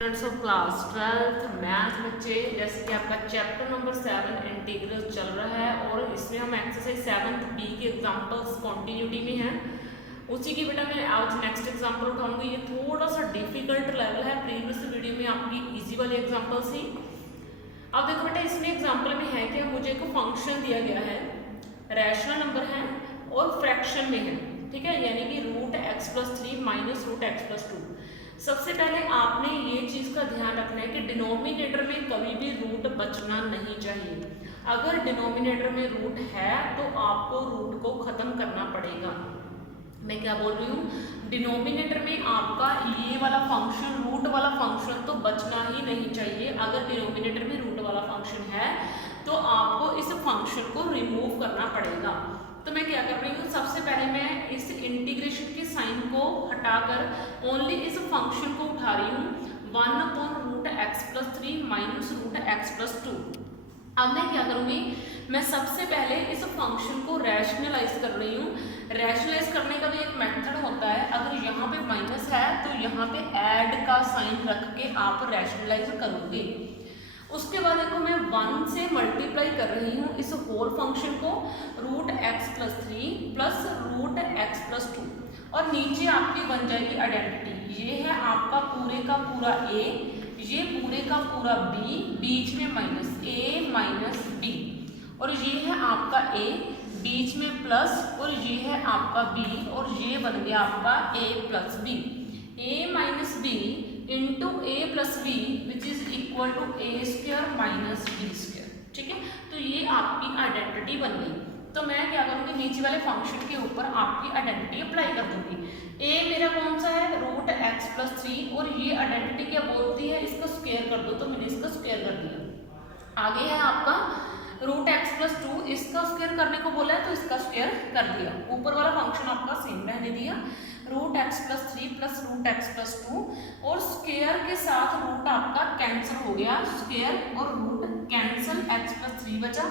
Students of class 12th math बच्चे, जैसे कि आपका चैप्टर नंबर 7 इंटीग्रल चल रहा है और इसमें हम एक्सरसाइज 7th बी के एग्जांपल्स कंटिन्यूटी में हैं। उसी की बेटा मैं आज नेक्स्ट एग्जांपल उठाऊंगी। ये थोड़ा सा डिफिकल्ट लेवल है, प्रीवियस वीडियो में आपकी इजी वाले एग्जांपल्स ही। अब देखो बेटा, इसमें एग्जांपल में है कि मुझे एक फंक्शन दिया गया है, रैशनल नंबर है और फ्रैक्शन में है, ठीक है, यानी कि √x+3 माइनस √x+2। सबसे पहले आपने ये चीज़ का ध्यान रखना है कि डिनोमिनेटर में कभी भी रूट बचना नहीं चाहिए। अगर डिनोमिनेटर में रूट है तो आपको रूट को ख़त्म करना पड़ेगा। मैं क्या बोल रही हूँ, डिनोमिनेटर में आपका ये वाला फंक्शन, रूट वाला फंक्शन तो बचना ही नहीं चाहिए। अगर डिनोमिनेटर में रूट वाला फंक्शन है तो आपको इस फंक्शन को रिमूव करना पड़ेगा। तो मैं क्या कर रही हूँ, सबसे पहले मैं इस इंटीग्रेशन के साइन को हटाकर ओनली इस फंक्शन को उठा रही हूँ 1/√x+3 माइनस √x+2। अब मैं क्या करूँगी, मैं सबसे पहले इस फंक्शन को रैशनलाइज कर रही हूँ। रैशनलाइज करने का भी एक मेथड होता है। अगर यहाँ पे माइनस है तो यहाँ पे ऐड का साइन रख के आप रैशनलाइज करोगे। उसके बाद देखो, मैं 1 से मल्टीप्लाई कर रही हूँ इस होल फंक्शन को √x+3 प्लस √x+2 और नीचे आपकी बन जाएगी आइडेंटिटी। ये है आपका पूरे का पूरा a, ये पूरे का पूरा b, बीच में माइनस a माइनस b, और ये है आपका a, बीच में प्लस, और ये है आपका b, और ये बन गया आपका a plus b। a minus b into a plus b which is equal to a² minus b², ठीक है। तो ये आपकी आइडेंटिटी बन गई। तो मैं क्या करूँगी, नीचे वाले फंक्शन के ऊपर आपकी आइडेंटिटी अप्लाई कर दूंगी। a मेरा कौन सा है, √x+3, और ये आइडेंटिटी क्या बोलती है, इसका स्क्वायर कर दो। तो मैंने इसका स्क्वायर कर दिया। आगे है आपका √x+2, इसका स्क्वायर करने को बोला है तो इसका स्क्वायर कर दिया। ऊपर वाला फंक्शन आपका सेम रहने दिया, √x+3 प्लस √x+2, और स्क्वायर के साथ रूट आपका कैंसिल हो गया, स्क्वायर और रूट कैंसिल, x+3 बचा।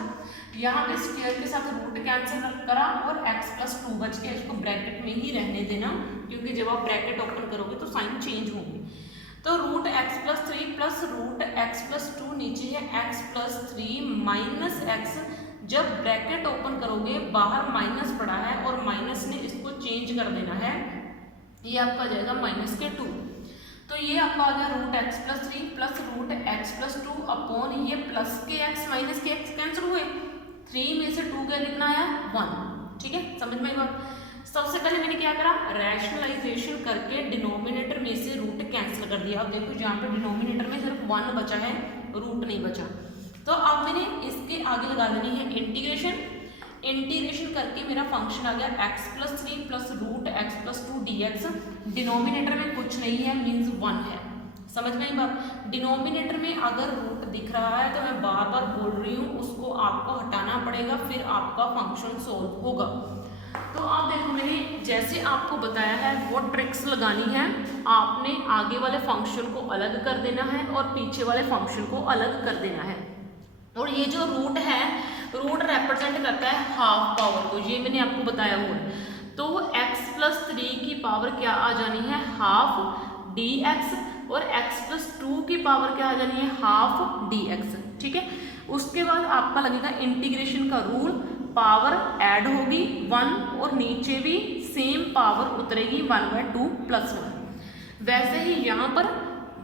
यहाँ पे स्क्वायर के साथ रूट कैंसिल करा और x+2 बच गया। इसको ब्रैकेट में ही रहने देना, क्योंकि जब आप ब्रैकेट ओपन करोगे तो साइन चेंज होंगे। तो √x+3 प्लस √x+2, नीचे है x+3 माइनस x। जब ब्रैकेट ओपन करोगे बाहर माइनस पड़ा है और माइनस ने इसको चेंज कर देना है, ये आपका जाएगा -2। तो ये आपका आ गया √x+3 प्लस √x+2 अपॉन ये प्लस के x माइनस के x कैंसिल हुए। 3 में से 2 क्या लिखना है, 1, ठीक है। समझ में आई बात। सबसे पहले मैंने क्या करा, रैशनलाइजेशन करके डिनोमिनेटर में से रूट कैंसिल कर दिया। अब देखो यहाँ पे डिनोमिनेटर में सिर्फ 1 बचा है, रूट नहीं बचा। तो अब मैंने इसके आगे लगा देनी है इंटीग्रेशन। इंटीग्रेशन करके मेरा फंक्शन आ गया x+3 plus √x+2 dx। Denominator में कुछ नहीं है, मीन्स 1 है। समझ में आई बात। डिनोमिनेटर में अगर रूट दिख रहा है तो मैं बार बार बोल रही हूँ, उसको आपको हटाना पड़ेगा, फिर आपका फंक्शन सोल्व होगा। तो आप देखो, मैंने जैसे आपको बताया है वो ट्रिक्स लगानी है। आपने आगे वाले फंक्शन को अलग कर देना है और पीछे वाले फंक्शन को अलग कर देना है। और ये जो रूट है, रूट रिप्रेजेंट करता है हाफ पावर को, ये मैंने आपको बताया हुआ है। तो x+3 की पावर क्या आ जानी है, हाफ dx, और x+2 की पावर क्या आ जानी है, हाफ dx, ठीक है। उसके बाद आपका लगेगा इंटीग्रेशन का रूल, पावर ऐड होगी 1 और नीचे भी सेम पावर उतरेगी 1/2 प्लस 1। वैसे ही यहाँ पर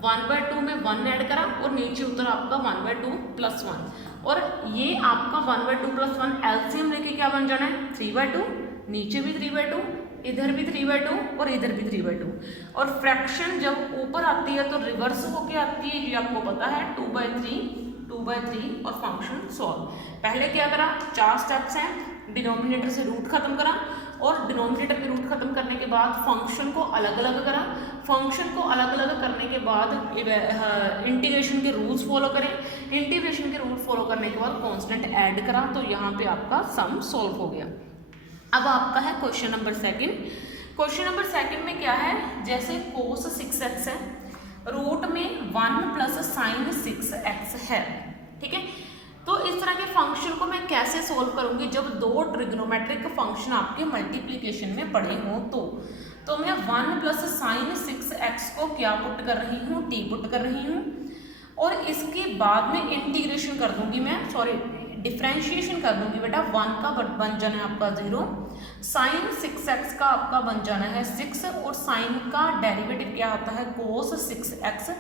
1/2 में 1 ऐड करा और नीचे उतर आपका 1/2 प्लस 1, और ये आपका 1/2 प्लस 1 एलसीएम लेके क्या बन जाना है, 3/2, नीचे भी 3/2, इधर भी 3/2 और इधर भी 3/2। और फ्रैक्शन जब ऊपर आती है तो रिवर्स होके आती है, ये आपको पता है, 2/3 और फंक्शन सॉल्व। पहले क्या करा, 4 स्टेप्स हैं। डिनोमिनेटर से रूट खत्म करा, और डिनोमिनेटर में रूट खत्म करने के बाद फंक्शन को अलग अलग करा। फंक्शन को अलग अलग करने के बाद इंटीग्रेशन के रूल्स फॉलो करें। इंटीग्रेशन के रूल फॉलो करने के बाद कांस्टेंट ऐड करा, तो यहाँ पे आपका सम सॉल्व हो गया। अब आपका है क्वेश्चन नंबर 2। क्वेश्चन नंबर 2 में क्या है, जैसे cos 6x है, रूट में 1 प्लस sin 6x है, ठीक है। तो इस तरह के फंक्शन को मैं कैसे सोल्व करूंगी, जब दो ट्रिग्नोमेट्रिक फंक्शन आपके मल्टीप्लिकेशन में पड़े हों। तो मैं 1 प्लस साइन 6x को क्या पुट कर रही हूँ, t पुट कर रही हूँ, और इसके बाद में इंटीग्रेशन कर दूंगी मैं, सॉरी डिफ्रेंशिएशन कर दूंगी बेटा। 1 का बन जाना है आपका 0, साइन 6x का आपका बन जाना है 6, और साइन का डेरिवेटिव क्या होता है कोस 6x,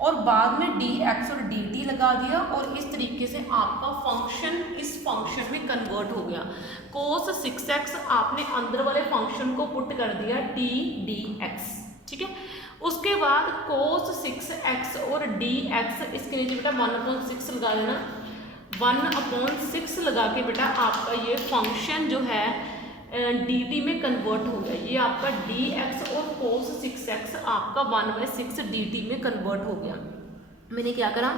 और बाद में dx और dt लगा दिया, और इस तरीके से आपका फंक्शन इस फंक्शन में कन्वर्ट हो गया। कोस 6x आपने अंदर वाले फंक्शन को पुट कर दिया t dx, ठीक है। उसके बाद कोस 6x और dx, इसके नीचे बेटा 1/6 लगा देना, 1/6 लगा के बेटा आपका ये फंक्शन जो है dt में कन्वर्ट हो गया। ये आपका dx और cos 6x आपका 1/6 dt में कन्वर्ट हो गया। मैंने क्या करा,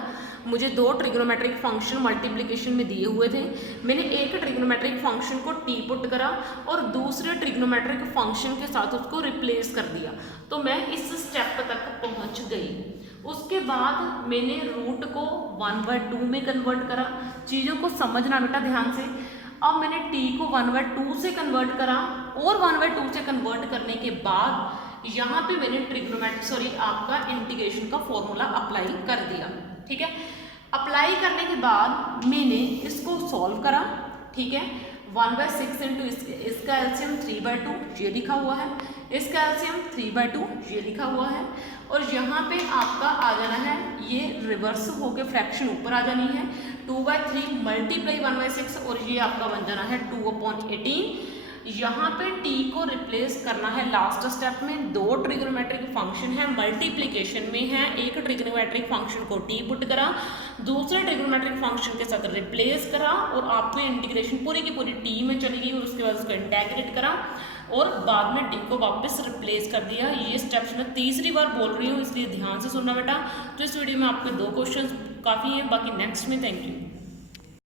मुझे दो ट्रिग्नोमेट्रिक फंक्शन मल्टीप्लिकेशन में दिए हुए थे, मैंने एक ट्रिग्नोमेट्रिक फंक्शन को t पुट करा और दूसरे ट्रिग्नोमेट्रिक फंक्शन के साथ उसको रिप्लेस कर दिया, तो मैं इस स्टेप तक पहुंच गई। उसके बाद मैंने रूट को 1/2 में कन्वर्ट करा। चीज़ों को समझना बेटा ध्यान से। अब मैंने t को 1/2 से कन्वर्ट करा, और 1/2 से कन्वर्ट करने के बाद यहाँ पे मैंने ट्रिग्नोमेट्रिक आपका इंटीग्रेशन का फॉर्मूला अप्लाई कर दिया, ठीक है। अप्लाई करने के बाद मैंने इसको सॉल्व करा, ठीक है। 1/6 इंटू इसका एलसीएम 3/2 ये लिखा हुआ है, इसका एलसीएम 3/2 ये लिखा हुआ है, और यहाँ पे आपका आ जाना है, ये रिवर्स होके फ्रैक्शन ऊपर आ जानी है, 2/3 मल्टीप्लाई 1/6, और ये आपका बन जाना है 2/18। यहाँ पे t को रिप्लेस करना है लास्ट स्टेप में। दो ट्रिग्नोमेट्रिक फंक्शन है, मल्टीप्लिकेशन में है, एक ट्रिग्नोमेट्रिक फंक्शन को t पुट करा, दूसरे ट्रिग्नोमेट्रिक फंक्शन के साथ रिप्लेस करा, और आपने इंटीग्रेशन पूरी की पूरी t में चली गई, और उसके बाद उसको इंटीग्रेट करा, और बाद में t को वापस रिप्लेस कर दिया। ये स्टेप्स मैं तीसरी बार बोल रही हूँ, इसलिए ध्यान से सुनना बेटा। तो इस वीडियो में आपके 2 क्वेश्चन काफ़ी हैं, बाकी नेक्स्ट में। Thank you.